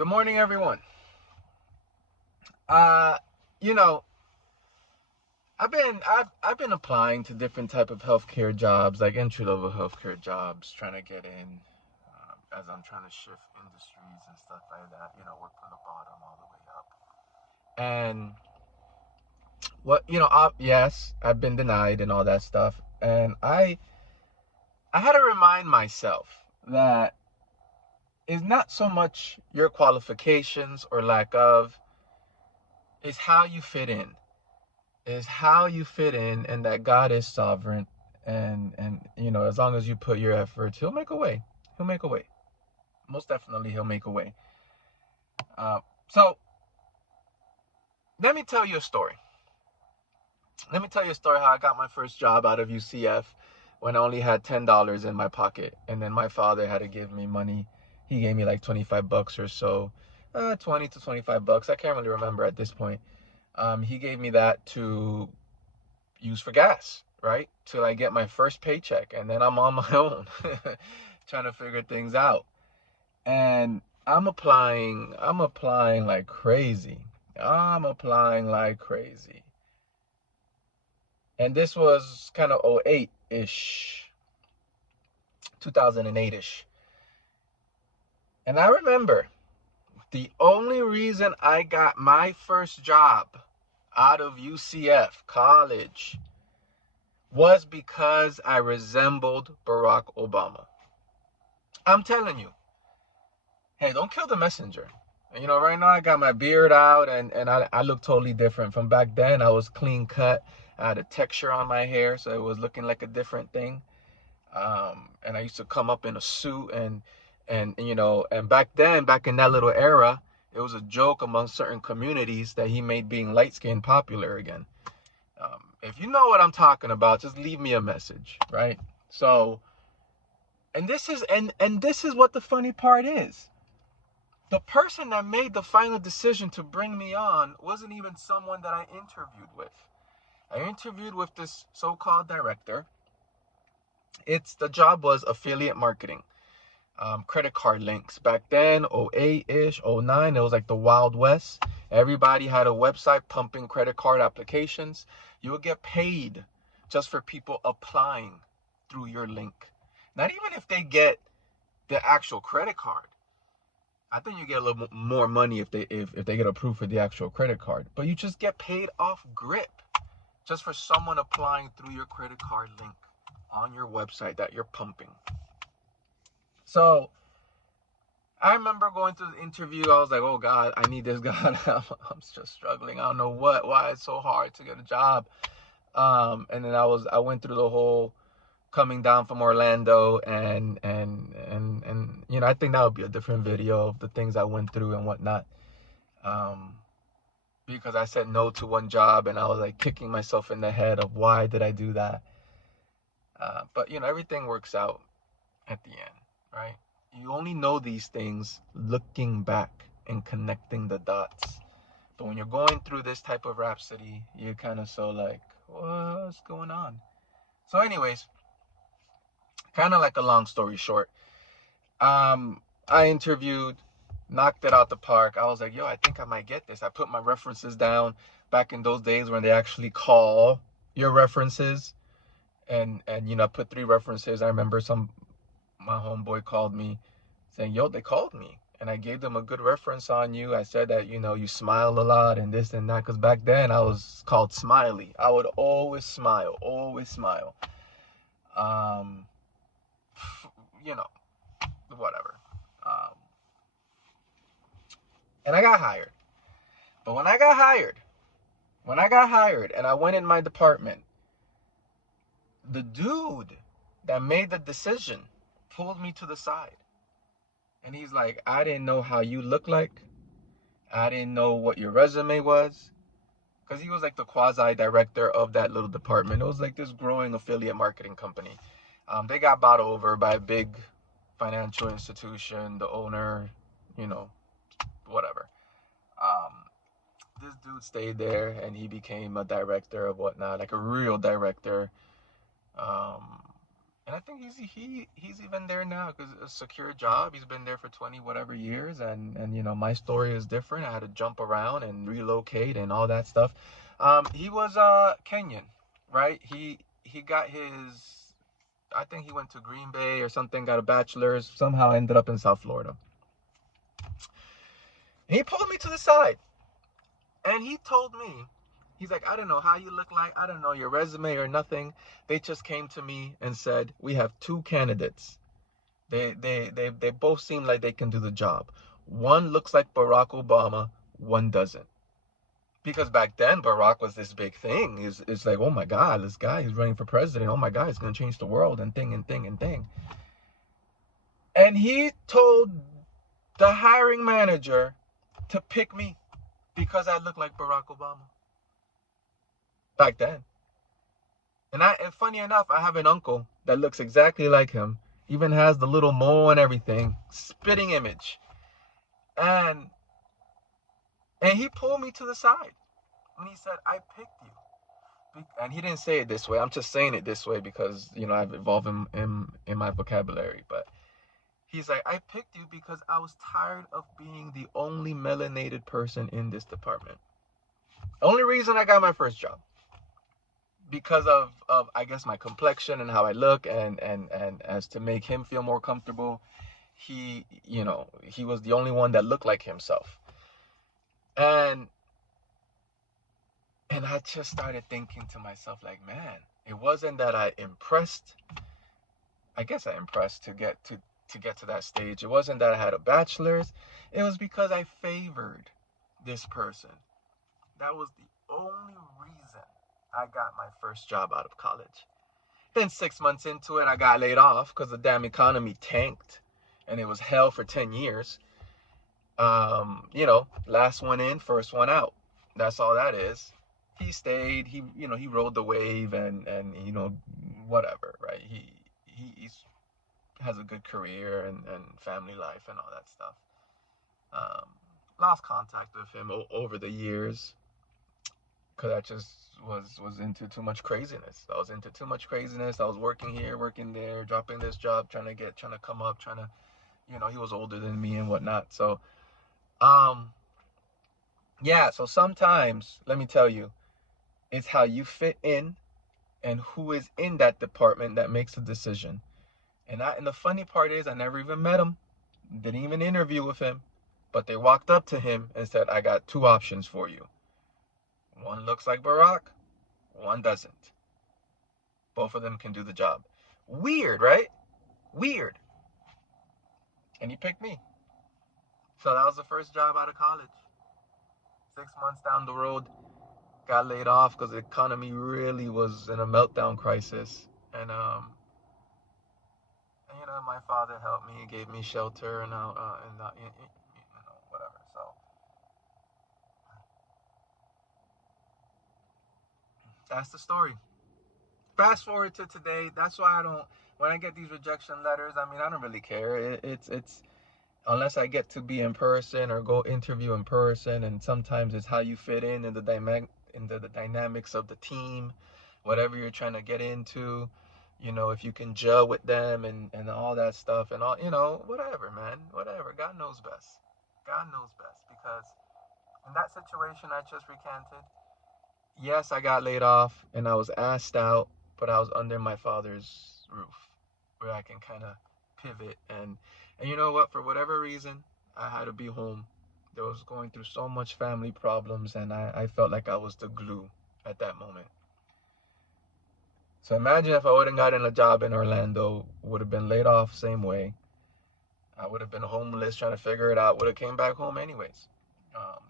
Good morning, everyone. Uh, you know, I've been applying to different type of healthcare jobs, like entry level healthcare jobs, trying to get in. As I'm trying to shift industries and stuff like that. Work from the bottom all the way up. And yes, I've been denied and all that stuff. And I had to remind myself that it's not so much your qualifications or lack of, it's how you fit in. Is how you fit in, and that God is sovereign, and as long as you put your efforts, he'll make a way. He'll make a way. Most definitely he'll make a way. So let me tell you a story. Let me tell you a story how I got my first job out of UCF when I only had $10 in my pocket, and then my father had to give me money. He gave me like $25 or so, 20 to $25. I can't really remember at this point. He gave me that to use for gas, right? Till I get my first paycheck, and then I'm on my own trying to figure things out. And I'm applying like crazy. I'm applying like crazy. And this was kind of 08-ish, 2008-ish. And I remember the only reason I got my first job out of UCF college was because I resembled Barack Obama. I'm telling you, hey, don't kill the messenger. Right now I got my beard out, and I look totally different. From back then, I was clean cut. I had a texture on my hair, so it was looking like a different thing. And I used to come up in a suit, and back then, back in that little era, it was a joke among certain communities that he made being light skinned popular again. If you know what I'm talking about, just leave me a message, right? So, and this is what the funny part is. The person that made the final decision to bring me on wasn't even someone that I interviewed with. I interviewed with this so-called director. The job was affiliate marketing, credit card links. Back then, 08-ish, 09, it was like the Wild West. Everybody had a website pumping credit card applications. You would get paid just for people applying through your link. Not even if they get the actual credit card. I think you get a little more money if they get approved for the actual credit card. But you just get paid off grip just for someone applying through your credit card link on your website that you're pumping. So I remember going to the interview. I was like, oh God, I need this guy. I'm just struggling. I don't know why it's so hard to get a job. And then I went through the whole coming down from Orlando, and I think that would be a different video of the things I went through and whatnot. Um, because I said no to one job, and I was like kicking myself in the head of why did I do that. But everything works out at the end, right? You only know these things looking back and connecting the dots. But when you're going through this type of rhapsody, you're kind of so like, what's going on? So, anyways, kind of like a long story short, I interviewed, knocked it out the park. I was like, yo, I think I might get this. I put my references down back in those days when they actually call your references, and I put 3 references. I remember my homeboy called me saying, yo, they called me. And I gave them a good reference on you. I said that, you smile a lot and this and that. Because back then I was called Smiley. I would always smile, always smile. Um, you know, whatever. Um, and I got hired. But when I got hired and I went in my department, the dude that made the decision pulled me to the side. And he's like, I didn't know how you look like. I didn't know what your resume was. Because he was like the quasi director of that little department. It was like this growing affiliate marketing company. They got bought over by a big financial institution, the owner, you know, whatever. Um, this dude stayed there and he became a director of whatnot, like a real director. Um, and I think he's even there now because a secure job. He's been there for 20 whatever years, and my story is different. I had to jump around and relocate and all that stuff. He was Kenyan, right? He got his, I think he went to Green Bay or something, got a bachelor's, somehow ended up in South Florida. And he pulled me to the side and he told me, he's like, I don't know how you look like, I don't know your resume or nothing. They just came to me and said, we have two candidates. They both seem like they can do the job. One looks like Barack Obama, one doesn't. Because back then Barack was this big thing. It's like, oh my God, this guy is running for president. Oh my God, he's gonna change the world and thing and thing and thing. And he told the hiring manager to pick me because I look like Barack Obama. Back then. And funny enough, I have an uncle that looks exactly like him. Even has the little mole and everything. Spitting image. And he pulled me to the side. And he said, I picked you. And he didn't say it this way. I'm just saying it this way because, I've evolved in my vocabulary. But he's like, I picked you because I was tired of being the only melanated person in this department. Only reason I got my first job. Because of I guess my complexion and how I look, and as to make him feel more comfortable, he was the only one that looked like himself. And I just started thinking to myself, like, man, it wasn't that I impressed. I guess I impressed to get to that stage. It wasn't that I had a bachelor's. It was because I favored this person. That was the only reason I got my first job out of college. Then 6 months into it, I got laid off because the damn economy tanked, and it was hell for 10 years. Last one in, first one out. That's all that is. He stayed. He rode the wave, and whatever, right? He has a good career and family life and all that stuff. Lost contact with him over the years because I just was into too much craziness. I was into too much craziness. I was working here, working there, dropping this job, trying to come up, he was older than me and whatnot. So, yeah. So sometimes, let me tell you, it's how you fit in and who is in that department that makes a decision. And the funny part is, I never even met him, didn't even interview with him, but they walked up to him and said, I got two options for you. One looks like Barack, one doesn't. Both of them can do the job. Weird, right? Weird. And he picked me. So that was the first job out of college. 6 months down the road, got laid off because the economy really was in a meltdown crisis. And my father helped me, gave me shelter, and whatever. So that's the story. Fast forward to today. That's why I don't. When I get these rejection letters, I mean, I don't really care. It's unless I get to be in person or go interview in person, and sometimes it's how you fit in the dynamics of the team, whatever you're trying to get into. If you can gel with them and all that stuff and all, whatever, man, whatever. God knows best. God knows best, because in that situation I just recanted, yes, I got laid off and I was asked out, but I was under my father's roof where I can kind of pivot. And you know what? For whatever reason, I had to be home. There was going through so much family problems, and I felt like I was the glue at that moment. So imagine if I wouldn't gotten a job in Orlando, would have been laid off same way. I would have been homeless trying to figure it out. Would have came back home anyways.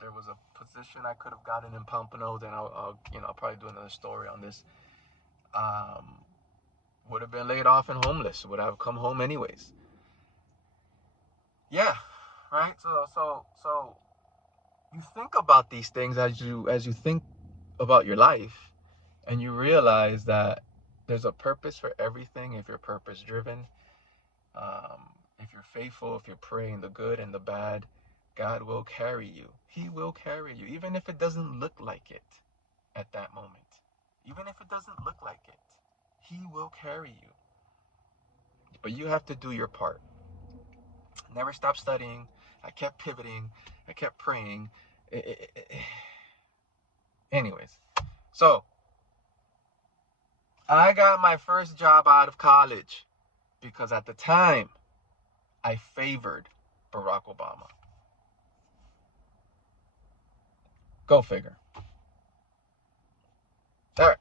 There was a position I could have gotten in Pompano. Then I'll probably do another story on this. Would have been laid off and homeless. Would have come home anyways. Yeah, right. So you think about these things as you think about your life, and you realize that there's a purpose for everything if you're purpose driven. If you're faithful, if you're praying the good and the bad, God will carry you. He will carry you, even if it doesn't look like it at that moment. Even if it doesn't look like it, He will carry you. But you have to do your part. Never stop studying. I kept pivoting. I kept praying. Anyways, so I got my first job out of college because at the time I favored Barack Obama. Go figure. All right.